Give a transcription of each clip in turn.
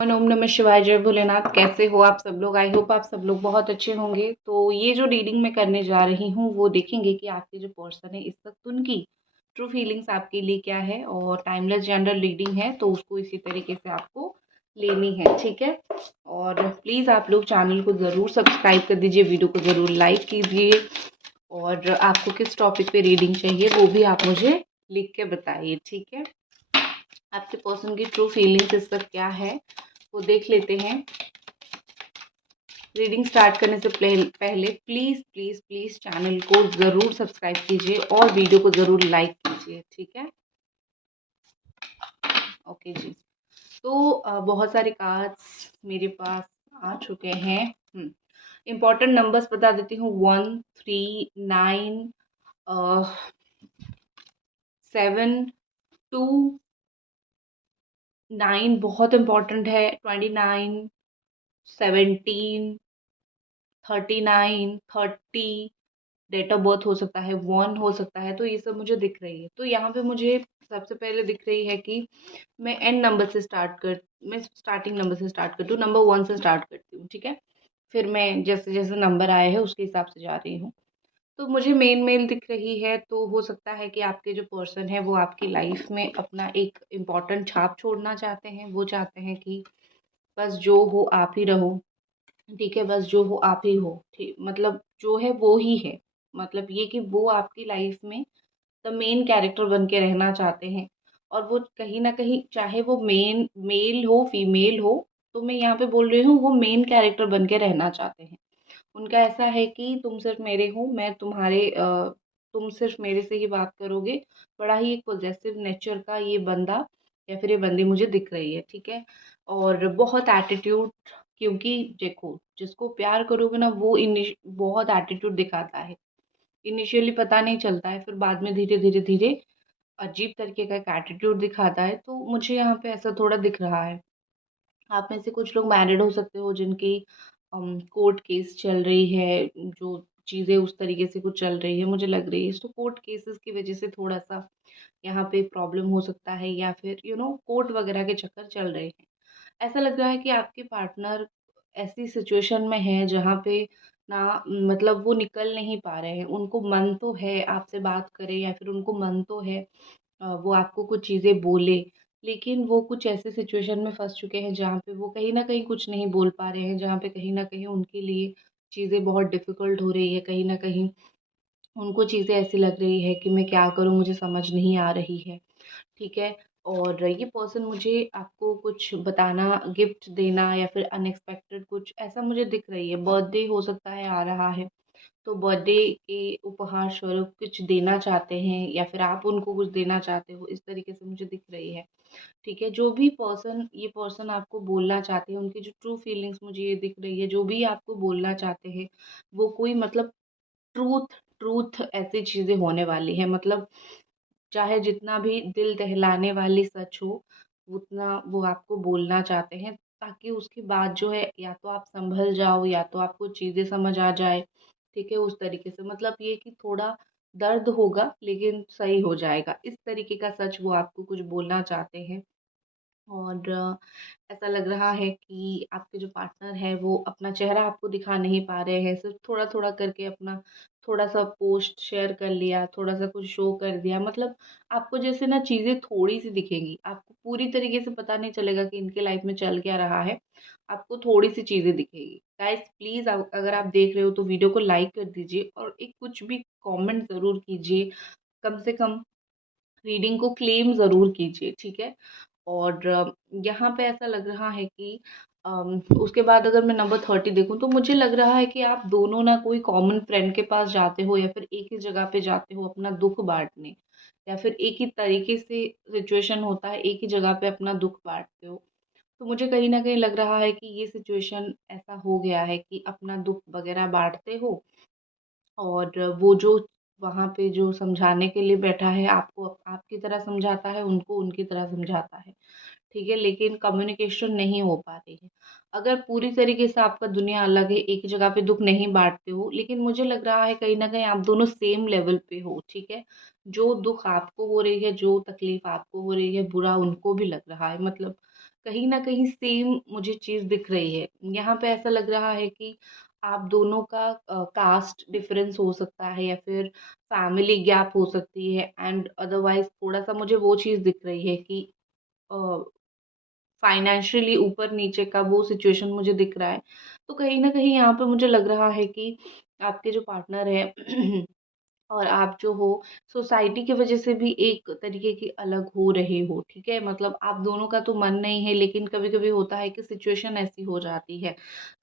ओम नमः शिवाय, जय भोलेनाथ। कैसे हो आप सब लोग? आई होप आप सब लोग बहुत अच्छे होंगे। तो ये जो रीडिंग मैं करने जा रही हूँ वो देखेंगे कि आपके जो पर्सन है इस वक्त उनकी ट्रू फीलिंग्स आपके लिए क्या है, और टाइमलेस जनरल रीडिंग है तो उसको इसी तरीके से आपको लेनी है, ठीक है। और प्लीज़ आप लोग चैनल को ज़रूर सब्सक्राइब कर दीजिए, वीडियो को ज़रूर लाइक कीजिए, और आपको किस टॉपिक पे रीडिंग चाहिए वो भी आप मुझे लिख के बताइए, ठीक है। आपके पर्सन की ट्रू फीलिंग्स इस वक्त क्या है वो देख लेते हैं। रीडिंग स्टार्ट करने से पहले प्लीज़ प्लीज़ प्लीज़ चैनल को ज़रूर सब्सक्राइब कीजिए और वीडियो को ज़रूर लाइक कीजिए, ठीक है। ओके जी। तो बहुत सारे कार्ड्स मेरे पास आ चुके हैं। इम्पॉर्टेंट नंबर्स बता देती हूँ। 1, 3, 9, 7, 2, 9 बहुत इम्पॉर्टेंट है। 29, 17, 39, 30, डेट ऑफ बर्थ हो सकता है, 1 हो सकता है। तो ये सब मुझे दिख रही है। तो यहाँ पे मुझे सबसे पहले दिख रही है कि मैं स्टार्टिंग नंबर से स्टार्ट करती हूँ, नंबर 1 से स्टार्ट करती हूँ, ठीक है। फिर मैं जैसे जैसे नंबर आए हैं उसके हिसाब से जा रही हूँ। तो मुझे मेल दिख रही है, तो हो सकता है कि आपके जो पर्सन है वो आपकी लाइफ में अपना एक इम्पॉर्टेंट छाप छोड़ना चाहते हैं। वो चाहते हैं कि बस जो हो आप ही रहो, ठीक है, बस जो हो आप ही हो, ठीक, मतलब जो है वो ही है। मतलब ये कि वो आपकी लाइफ में द मेन कैरेक्टर बन के रहना चाहते हैं। और वो कहीं न कहीं, चाहे वो मेल हो, फीमेल हो, तो मैं यहाँ पे बोल रही हूँ वो मेन कैरेक्टर बन के रहना चाहते हैं। उनका ऐसा है कि तुम सिर्फ मेरे से ही बात करोगे। बड़ा ही एक पॉज़ेसिव नेचर का ये बंदा या फिर ये बंदी मुझे दिख रही है, ठीक है। और बहुत एटीट्यूड, क्योंकि देखो जिसको प्यार करोगे ना वो बहुत एटीट्यूड दिखाता है। इनिशियली पता नहीं चलता है, फिर बाद में धीरे-धीरे अजीब तरीके का एक एटीट्यूड दिखाता है। तो मुझे यहाँ पे ऐसा थोड़ा दिख रहा है। आप में से कुछ लोग मैरिड हो सकते हो जिनकी कोर्ट केस चल रही है, जो चीज़ें उस तरीके से कुछ चल रही है मुझे लग रही है। तो कोर्ट केसेस की वजह से थोड़ा-सा यहाँ पे प्रॉब्लम हो सकता है, या फिर कोर्ट वगैरह के चक्कर चल रहे हैं। ऐसा लग रहा है कि आपके पार्टनर ऐसी सिचुएशन में है जहाँ पे ना, मतलब वो निकल नहीं पा रहे हैं। उनको मन तो है आपसे बात करें, या फिर उनको मन तो है वो आपको कुछ चीज़ें बोले, लेकिन वो कुछ ऐसे सिचुएशन में फँस चुके हैं जहाँ पे वो कहीं न कहीं कुछ नहीं बोल पा रहे हैं, जहाँ पे कहीं न कहीं उनके लिए चीज़ें बहुत डिफ़िकल्ट हो रही है। कहीं न कहीं उनको चीज़ें ऐसी लग रही है कि मैं क्या करूँ, मुझे समझ नहीं आ रही है, ठीक है। और ये पर्सन मुझे आपको कुछ बताना, गिफ्ट देना, या फिर अनएक्सपेक्टेड कुछ ऐसा मुझे दिख रही है। बर्थडे हो सकता है आ रहा है, तो बर्थडे के उपहार स्वरूप कुछ देना चाहते हैं, या फिर आप उनको कुछ देना चाहते हो, इस तरीके से मुझे दिख रही है, ठीक है। जो भी पर्सन ये पर्सन आपको बोलना चाहते हैं, उनकी जो ट्रू फीलिंग्स मुझे ये दिख रही है, जो भी आपको बोलना चाहते हैं वो कोई मतलब ट्रूथ ट्रूथ ऐसी चीज़ें होने वाली है। मतलब चाहे जितना भी दिल दहलाने वाली सच हो, उतना वो आपको बोलना चाहते हैं, ताकि उसके बाद जो है या तो आप सँभल जाओ, या तो आपको चीज़ें समझ आ जाए, ठीक है, उस तरीके से। मतलब ये कि थोड़ा दर्द होगा लेकिन सही हो जाएगा, इस तरीके का सच वो आपको कुछ बोलना चाहते हैं। और ऐसा लग रहा है कि आपके जो पार्टनर है वो अपना चेहरा आपको दिखा नहीं पा रहे हैं, सिर्फ थोड़ा-थोड़ा करके अपना थोड़ा-सा पोस्ट शेयर कर लिया, थोड़ा-सा कुछ शो कर दिया। मतलब आपको जैसे ना चीज़ें थोड़ी-सी दिखेंगी, आपको पूरी तरीके से पता नहीं चलेगा कि इनके लाइफ में चल क्या रहा है, आपको थोड़ी-सी चीज़ें दिखेगी। गाइज़ प्लीज़, अगर आप देख रहे हो तो वीडियो को लाइक कर दीजिए और एक कुछ भी कमेंट ज़रूर कीजिए, कम से कम रीडिंग को क्लेम ज़रूर कीजिए, ठीक है? और यहाँ पे ऐसा लग रहा है कि उसके बाद अगर मैं नंबर 30 देखूँ तो मुझे लग रहा है कि आप दोनों ना कोई कॉमन फ्रेंड के पास जाते हो, या फिर एक ही जगह पे जाते हो अपना दुःख बाँटने, या फिर एक ही तरीके से सिचुएशन होता है, एक ही जगह पे अपना दुःख बाँटते हो। तो मुझे कहीं न कहीं लग रहा है कि ये सिचुएशन ऐसा हो गया है कि अपना दुःख वग़ैरह बाँटते हो, और वो जो वहाँ पे जो समझाने के लिए बैठा है, आपको आपकी तरह समझाता है, उनको उनकी तरह समझाता है, ठीक है? लेकिन कम्युनिकेशन नहीं हो पा रही है। अगर पूरी तरीके से आपका दुनिया अलग है, एक ही जगह पे दुःख नहीं बाँटते हो, लेकिन मुझे लग रहा है कहीं न कहीं आप दोनों सेम लेवल पे हो, ठीक है? जो दुःख आपको हो रही है, जो तकलीफ़ आपको हो रही है, बुरा उनको भी लग रहा है। मतलब कहीं न कहीं सेम मुझे चीज़ दिख रही है। यहाँ पे ऐसा लग रहा है कि आप दोनों का कास्ट डिफरेंस हो सकता है या फिर फैमिली गैप हो सकती है एंड अदरवाइज़ थोड़ा-सा मुझे वो चीज़ दिख रही है कि अ, फाइनेंशियली ऊपर-नीचे का वो सिचुएशन मुझे दिख रहा है। तो कहीं न कहीं यहाँ पे मुझे लग रहा है कि आपके जो पार्टनर हैं और आप जो हो सोसाइटी की वजह से भी एक तरीके की अलग हो रहे हो, ठीक है? मतलब आप दोनों का तो मन नहीं है लेकिन कभी-कभी होता है कि सिचुएशन ऐसी हो जाती है।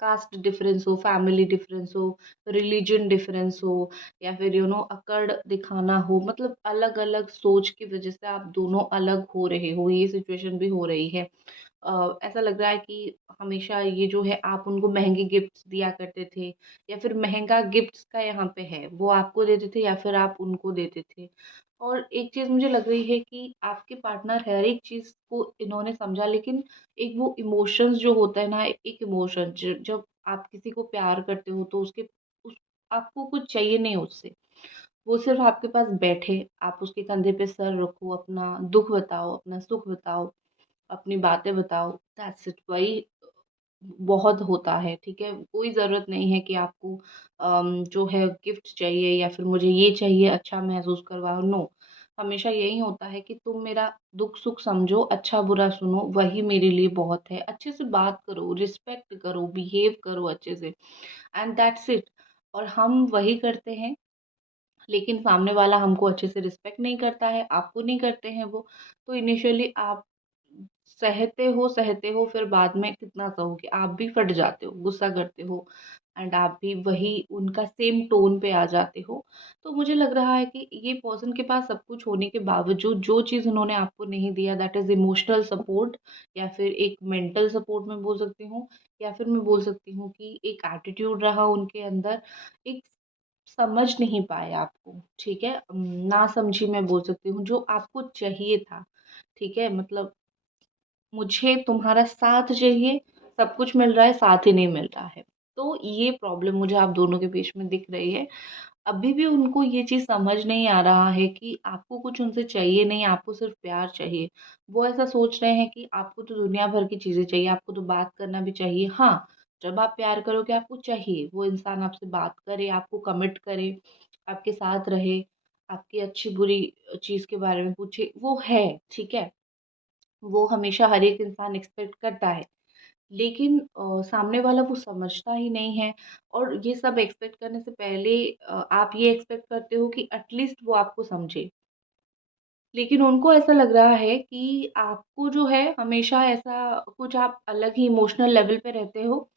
कास्ट डिफरेंस हो, फैमिली डिफरेंस हो, रिलीजन डिफरेंस हो या फिर अकड़ दिखाना हो, मतलब अलग-अलग सोच की वजह से आप दोनों अलग हो रहे हो, ये सिचुएशन भी हो रही है। ऐसा लग रहा है कि हमेशा ये जो है आप उनको महँगे गिफ्ट्स दिया करते थे या फिर महँगा गिफ्ट्स का यहाँ पे है, वो आपको देते थे या फिर आप उनको देते थे। और एक चीज़ मुझे लग रही है कि आपके पार्टनर हर एक चीज़ को इन्होंने समझा लेकिन एक वो इमोशंस जो होता है ना, एक इमोशन ज जब आप किसी को प्यार करते हो तो उसके उस आपको कुछ चाहिए नहीं उससे। वो सिर्फ़ आपके पास बैठे, आप उसके कंधे पे सर रखो, अपना दुःख बताओ, अपना सुख बताओ, अपनी बातें बताओ, दैट्स इट। वही बहुत होता है, ठीक है? कोई ज़रूरत नहीं है कि आपको जो है गिफ्ट चाहिए या फिर मुझे ये चाहिए, अच्छा महसूस करवाओ, नो। हमेशा यही होता है कि तुम मेरा दुःख-सुख समझो, अच्छा-बुरा सुनो, वही मेरे लिए बहुत है। अच्छे से बात करो, रिस्पेक्ट करो, बिहेव करो अच्छे से एंड दैट्स इट। और हम वही करते हैं लेकिन सामने वाला हमको अच्छे से रिस्पेक्ट नहीं करता है, आपको नहीं करते हैं वो, तो इनिशियली आप सहते हो फिर बाद में कितना सहोगे, आप भी फट जाते हो, गुस्सा करते हो एंड आप भी वही उनका सेम टोन पे आ जाते हो। तो मुझे लग रहा है कि ये पर्सन के पास सब कुछ होने के बावजूद जो चीज़ उन्होंने आपको नहीं दिया दैट इज़ इमोशनल सपोर्ट या फिर एक मेंटल सपोर्ट मैं बोल सकती हूँ या फिर मैं बोल सकती हूँ कि एक एटीट्यूड रहा उनके अंदर, एक समझ नहीं पाए आपको, ठीक है? नासमझी मैं बोल सकती हूँ, जो आपको चाहिए था, ठीक है? मतलब मुझे तुम्हारा साथ चाहिए, सब कुछ मिल रहा है, साथ ही नहीं मिल रहा है। तो ये प्रॉब्लम मुझे आप दोनों के बीच में दिख रही है। अभी भी उनको ये चीज़ समझ नहीं आ रहा है कि आपको कुछ उनसे चाहिए नहीं, आपको सिर्फ़ प्यार चाहिए। वो ऐसा सोच रहे हैं कि आपको तो दुनिया भर की चीज़ें चाहिए, आपको तो बात करना भी चाहिए। हाँ, जब आप प्यार करोगे आपको चाहिए, वो इंसान आपसे बात करे, आपको कमिट करे, आपके साथ रहे, आपकी अच्छी-बुरी चीज़ के बारे में पूछे, वो है, ठीक है? वो हमेशा हर एक इंसान एक्सपेक्ट करता है। लेकिन सामने वाला वो समझता ही नहीं है और ये सब एक्सपेक्ट करने से पहले आप ये एक्सपेक्ट करते हो कि एटलीस्ट वो आपको समझे। लेकिन उनको ऐसा लग रहा है कि आपको जो है हमेशा ऐसा कुछ आप अलग ही इमोशनल लेवल पे रहते हो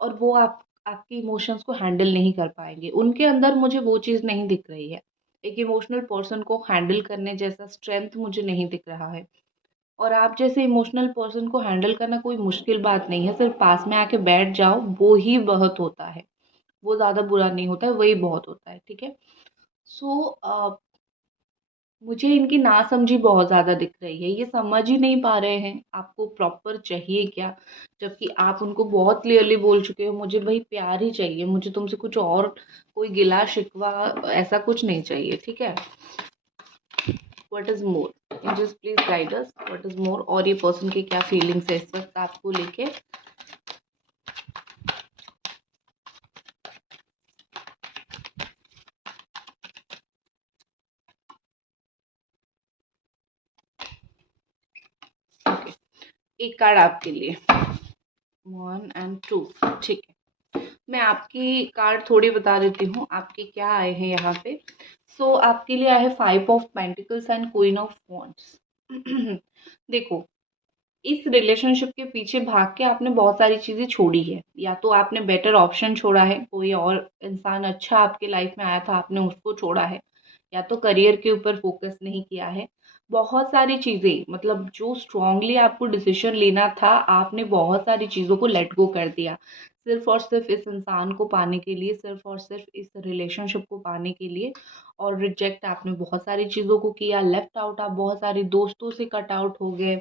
और वो आपके इमोशंस को हैंडल नहीं कर पाएँगे। उनके अंदर मुझे वो चीज़ नहीं दिख रही है। एक इमोशनल पर्सन को हैंडल करने जैसा स्ट्रेंथ मुझे नहीं दिख रहा है। और आप जैसे इमोशनल पर्सन को हैंडल करना कोई मुश्किल बात नहीं है, सिर्फ़ पास में आके बैठ जाओ, वो ही बहुत होता है। वो ज़्यादा बुरा नहीं होता है, वही बहुत होता है, ठीक है? सो मुझे इनकी नासमझी बहुत ज़्यादा दिख रही है, ये समझ ही नहीं पा रहे हैं, आपको प्रॉपर चाहिए क्या? जबकि आप उनको बहुत क्लियरली बोल चुके हो, मुझे भई प्यार ही चाहिए, मुझे तुमसे कुछ और कोई गिला-शिकवा ऐसा कुछ नहीं चाहिए, ठीक है? What is more? Just please guide us what is more और ये पर्सन की क्या फीलिंग्स है इस वक़्त आपको लेके? ओके, एक कार्ड आपके लिए 1 एंड 2 ठीक है। मैं आपकी कार्ड थोड़ी बता देती हूँ, आपके क्या आए हैं यहाँ पे। सो आपके लिए आया है 5 of pentacles and queen of wands. देखो, इस रिलेशनशिप के पीछे भाग के आपने बहुत सारी चीज़ें छोड़ी है। या तो आपने बेटर ऑप्शन छोड़ा है, कोई और इंसान अच्छा आपके लाइफ में आया था, आपने उसको छोड़ा है, या तो करियर के ऊपर फ़ोकस नहीं किया है। बहुत सारी चीज़ें मतलब जो स्ट्रॉन्गली आपको डिसीज़न लेना था, आपने बहुत सारी चीज़ों को लेट गो कर दिया। सिर्फ़ और सिर्फ़ इस इंसान को पाने के लिए, सिर्फ़ और सिर्फ़ इस रिलेशनशिप को पाने के लिए और रिजेक्ट आपने बहुत सारी चीज़ों को किया, लेफ्ट आउट आप बहुत सारे दोस्तों से कट आउट हो गए,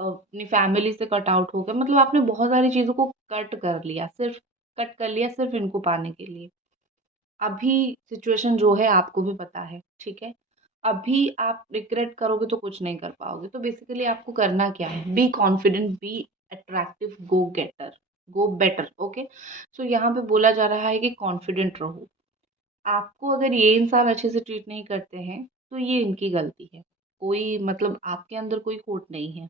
अपनी फैमिली से कट आउट हो गए, मतलब आपने बहुत सारी चीज़ों को कट कर लिया सिर्फ़ इनको पाने के लिए। अभी सिचुएशन जो है आपको भी पता है, ठीक है? अभी आप रिग्रेट करोगे तो कुछ नहीं कर पाओगे। तो बेसिकली आपको करना क्या है, be confident, be attractive, go getter, go better. Okay, so यहाँ पे बोला जा रहा है कि कॉन्फिडेंट रहो। आपको अगर ये इंसान अच्छे से ट्रीट नहीं करते हैं तो ये इनकी गलती है, कोई मतलब आपके अंदर कोई खोट नहीं है।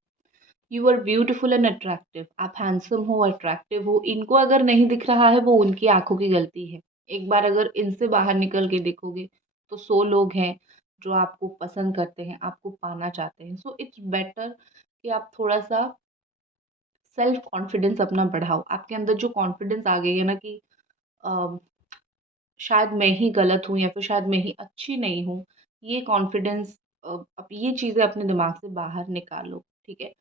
You are beautiful and attractive, आप हैंडसम हो, अट्रैक्टिव हो, इनको अगर नहीं दिख रहा है वो उनकी आंखों की गलती है। एक बार अगर इनसे बाहर निकल के देखोगे तो 100 लोग हैं जो आपको पसंद करते हैं, आपको पाना चाहते हैं। सो इट्स बेटर कि आप थोड़ा सा सेल्फ कॉन्फिडेंस अपना बढ़ाओ। आपके अंदर जो कॉन्फिडेंस आ गई है ना कि शायद मैं ही गलत हूँ या फिर शायद मैं ही अच्छी नहीं हूँ, ये कॉन्फिडेंस अब ये चीज़ें अपने दिमाग से बाहर निकालो, ठीक है?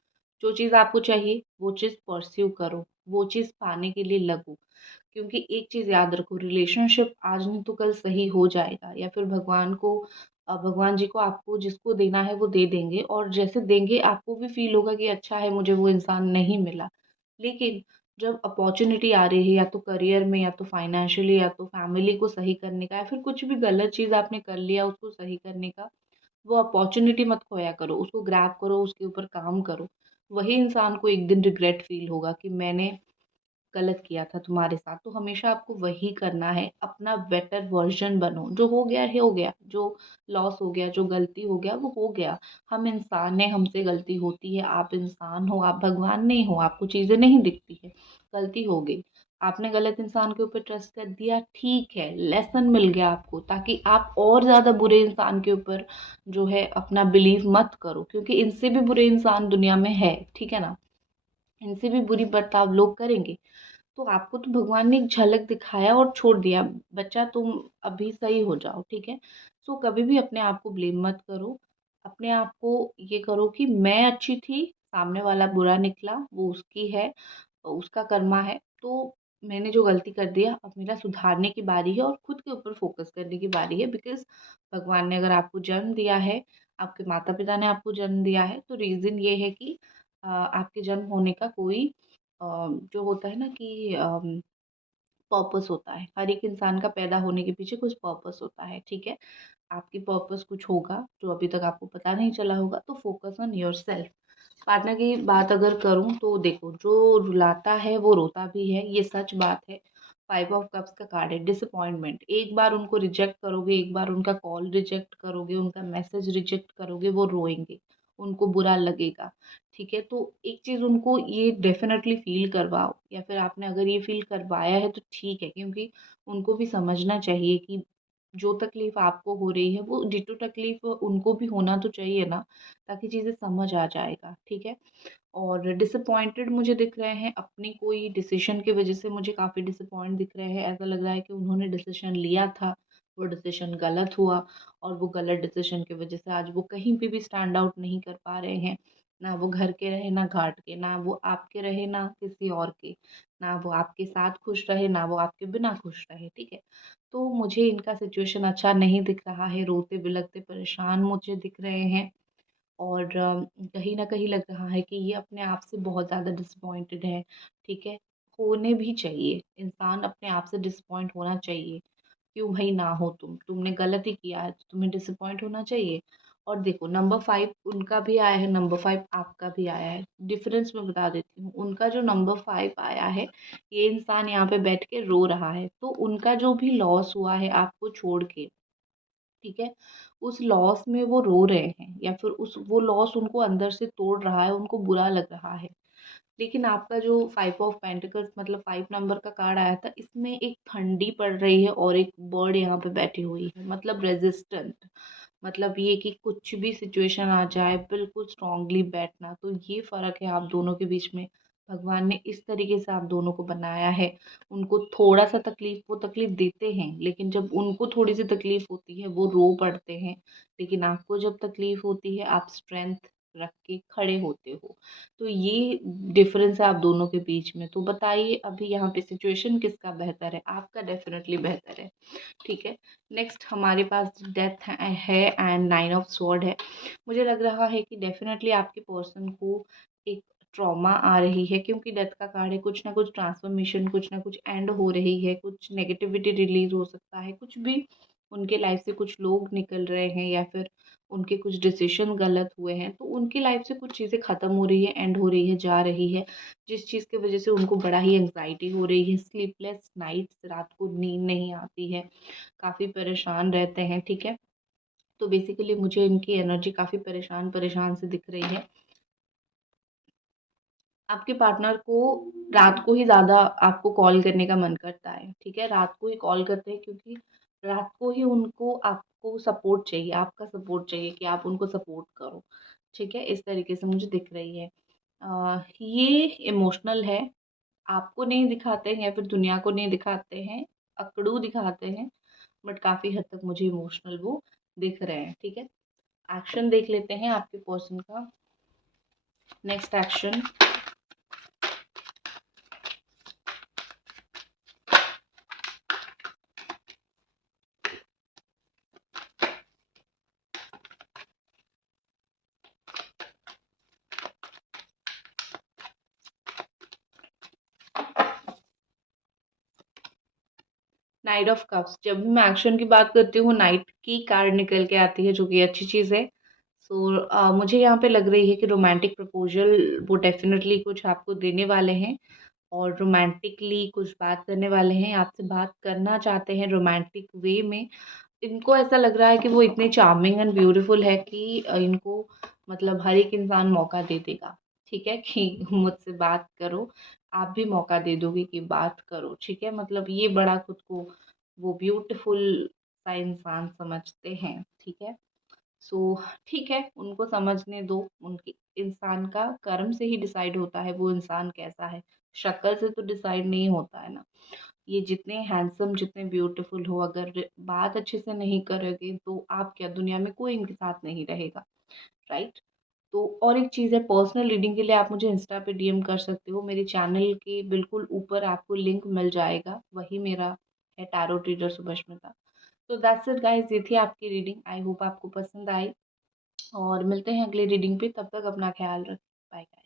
जो चीज़ आपको चाहिए वो चीज़ परस्यू करो, वो चीज़ पाने के लिए लगो। क्योंकि एक चीज़ याद रखो, रिलेशनशिप आज नहीं तो कल सही हो जाएगा, या फिर भगवान जी को आपको जिसको देना है वो दे देंगे, और जैसे देंगे आपको भी फील होगा कि अच्छा है मुझे वो इंसान नहीं मिला। लेकिन जब अपॉर्चुनिटी आ रही है, या तो करियर में, या तो फाइनेंशियली, या तो फैमिली को सही करने का, या फिर कुछ भी गलत चीज़ आपने कर लिया उसको सही करने का, वो अपॉर्चुनिटी मत खोया करो, उसको ग्रैब करो, उसके ऊपर काम करो। वही इंसान को एक दिन रिग्रेट फील होगा कि मैंने गलत किया था तुम्हारे साथ। तो हमेशा आपको वही करना है, अपना बेटर वर्जन बनो। जो हो गया है हो गया, जो लॉस हो गया, जो गलती हो गया वो हो गया। हम इंसान हैं, हमसे गलती होती है। आप इंसान हो, आप भगवान नहीं हो, आपको चीज़ें नहीं दिखती है। गलती हो गई, आपने गलत इंसान के ऊपर ट्रस्ट कर दिया, ठीक है, लेसन मिल गया आपको, ताकि आप और ज़्यादा बुरे इंसान के ऊपर जो है अपना बिलीव मत करो, क्योंकि इनसे भी बुरे इंसान दुनिया में है, ठीक है ना? इनसे भी बुरी बर्ताव लोग करेंगे। तो आपको तो भगवान ने एक झलक दिखाया और छोड़ दिया, बच्चा तुम अभी सही हो जाओ, ठीक है? सो कभी भी अपने आप को ब्लेम मत करो। अपने आप को ये करो कि मैं अच्छी थी, सामने वाला बुरा निकला, वो उसकी है, उसका कर्मा है। तो मैंने जो गलती कर दिया, अब मेरा सुधारने की बारी है और खुद के ऊपर फोकस करने की बारी है। बिकॉज़ भगवान ने अगर आपको जन्म दिया है, आपके माता-पिता ने आपको जन्म दिया है, तो रीज़न ये है कि आपके जन्म होने का कोई जो होता है ना कि पर्पस होता है। हर एक इंसान का पैदा होने के पीछे कुछ पर्पस होता है, ठीक है? आपकी पर्पस कुछ होगा जो अभी तक आपको पता नहीं चला होगा, तो फोकस ऑन योरसेल्फ। पार्टनर की बात अगर करूँ तो देखो, जो रुलाता है वो रोता भी है, ये सच बात है। 5 ऑफ कप्स का कार्ड है डिसअपॉइंटमेंट। एक बार उनको रिजेक्ट करोगे, एक बार उनका कॉल रिजेक्ट करोगे, उनका मैसेज रिजेक्ट करोगे, वो रोएँगे, उनको बुरा लगेगा, ठीक है? तो एक चीज़ उनको ये डेफ़िनेटली फ़ील करवाओ, या फिर आपने अगर ये फ़ील करवाया है तो ठीक है, क्योंकि उनको भी समझना चाहिए कि जो तकलीफ़ आपको हो रही है वो डिटो तकलीफ़ उनको भी होना तो चाहिए ना, ताकि चीज़ें समझ आ जाएगा, ठीक है? और डिसअपॉइंटेड मुझे दिख रहे हैं अपनी कोई डिसीज़न की वज़ह से, मुझे काफ़ी डिसअपॉइंट दिख रहे हैं। ऐसा लग रहा है कि उन्होंने डिसीज़न लिया था, वो डिसीज़न गलत हुआ, और वो गलत डिसीज़न की वज़ह से आज वो कहीं पे भी स्टैंड आउट नहीं कर पा रहे हैं। ना वो घर के रहे, ना घाट के, ना वो आपके रहे, ना किसी और के। ना वो आपके साथ खुश रहे, ना वो आपके बिना खुश रहे, ठीक है? तो मुझे इनका सिचुएशन अच्छा नहीं दिख रहा है, रोते-बिलखते परेशान मुझे दिख रहे हैं। और कहीं न कहीं लग रहा है कि ये अपने आप से बहुत ज़्यादा डिसअपॉइंटेड है, ठीक है? होने भी चाहिए, इंसान अपने आप से डिसअपॉइंट होना चाहिए। क्यों भई ना हो तुम? तुमने गलत ही किया है, तो तुम्हें डिसअपॉइंट होना चाहिए। और देखो, नंबर 5 उनका भी आया है, नंबर 5 आपका भी आया है। डिफ़रेंस मैं बता देती हूँ, उनका जो नंबर 5 आया है, ये इंसान यहाँ पे बैठ के रो रहा है। तो उनका जो भी लॉस हुआ है आपको छोड़ के, ठीक है? उस लॉस में वो रो रहे हैं, या फिर उस वो लॉस उनको अंदर से तोड़ रहा है, उनको बुरा लग रहा है। लेकिन आपका जो 5 ऑफ पेंटिकल्स मतलब 5 नंबर का कार्ड आया था, इसमें एक ठंडी पड़ रही है और एक बर्ड यहाँ पे बैठी हुई है, मतलब रेज़िस्टेंट। मतलब ये कि कुछ भी सिचुएशन आ जाए, बिल्कुल स्ट्रॉन्गली बैठना। तो ये फ़र्क है आप दोनों के बीच में। भगवान ने इस तरीके से आप दोनों को बनाया है। उनको थोड़ा-सा तकलीफ़ वो तकलीफ़ देते हैं, लेकिन जब उनको थोड़ी-सी तकलीफ़ होती है, वो रो पड़ते हैं। लेकिन आपको जब तकलीफ़ होती है, आप स्ट्रेंथ रख के खड़े होते हो। तो ये डिफ़रेंस है आप दोनों के बीच में। तो बताइए अभी यहाँ पे सिचुएशन किसका बेहतर है? आपका डेफ़िनेटली बेहतर है, ठीक है? नेक्स्ट हमारे पास डेथ है एंड 9 ऑफ स्वॉर्ड है। मुझे लग रहा है कि डेफ़िनेटली आपके पर्सन को एक ट्रॉमा आ रही है, क्योंकि डेथ का कार्ड है, कुछ ना कुछ ट्रांसफ़ॉर्मेशन, कुछ ना कुछ एंड हो रही है, कुछ नेगेटिविटी रिलीज़ हो सकता है, कुछ भी उनके लाइफ से कुछ लोग निकल रहे हैं या फिर उनके कुछ डिसीजन गलत हुए हैं, तो उनकी लाइफ से कुछ चीज़ें ख़त्म हो रही है, एंड हो रही है, जा रही है, जिस चीज़ की वजह से उनको बड़ा ही एंग्जाइटी हो रही है, स्लीपलेस नाइट्स, रात को नींद नहीं आती है, काफ़ी परेशान रहते हैं, ठीक है। तो बेसिकली मुझे इनकी एनर्जी काफ़ी परेशान परेशान से दिख रही है। आपके पार्टनर को रात को ही ज़्यादा आपको कॉल करने का मन करता है, ठीक है? रात को ही कॉल करते हैं क्योंकि रात को ही उनको आपको सपोर्ट चाहिए, आपका सपोर्ट चाहिए कि आप उनको सपोर्ट करो, ठीक है? इस तरीके से मुझे दिख रही है। ये इमोशनल है, आपको नहीं दिखाते हैं या फिर दुनिया को नहीं दिखाते हैं, अकड़ू दिखाते हैं, बट काफ़ी हद तक मुझे इमोशनल वो दिख रहे हैं, ठीक है? एक्शन देख लेते हैं आपके पर्सन का। Next action, night of cups. जब भी मैं एक्शन की बात करती हूँ, नाइट की कार्ड निकल के आती है, जो कि अच्छी चीज़ है। सो मुझे यहाँ पे लग रही है कि रोमांटिक प्रपोजल वो डेफिनेटली कुछ आपको देने वाले हैं, और रोमांटिकली कुछ बात करने वाले हैं, आपसे बात करना चाहते हैं रोमांटिक वे में। इनको ऐसा लग रहा है कि वो इतने चार्मिंग एंड ब्यूटीफुल है कि इनको मतलब हर एक इंसान मौका दे देगा, ठीक है? कि मुझसे बात करो, आप भी मौका दे दोगे कि बात करो, ठीक है? मतलब ये बड़ा खुद को वो ब्यूटीफुल सा इंसान समझते हैं, ठीक है? सो ठीक है, उनको समझने दो। उनके इंसान का कर्म से ही डिसाइड होता है वो इंसान कैसा है, शक्ल से तो डिसाइड नहीं होता है ना। ये जितने हैंडसम, जितने ब्यूटीफुल हो, अगर बात अच्छे से नहीं करोगे तो आप क्या, दुनिया में कोई इनके साथ नहीं रहेगा, राइट? तो और एक चीज़ है, पर्सनल रीडिंग के लिए आप मुझे इंस्टा पे डीएम कर सकते हो। मेरे चैनल के बिल्कुल ऊपर आपको लिंक मिल जाएगा, वही मेरा है, टैरो रीडर सुभष्मिता। तो दैट्स इट गाइस, ये थी आपकी रीडिंग। आई होप आपको पसंद आई, और मिलते हैं अगले रीडिंग पे। तब तक अपना ख्याल रखें। Bye guys.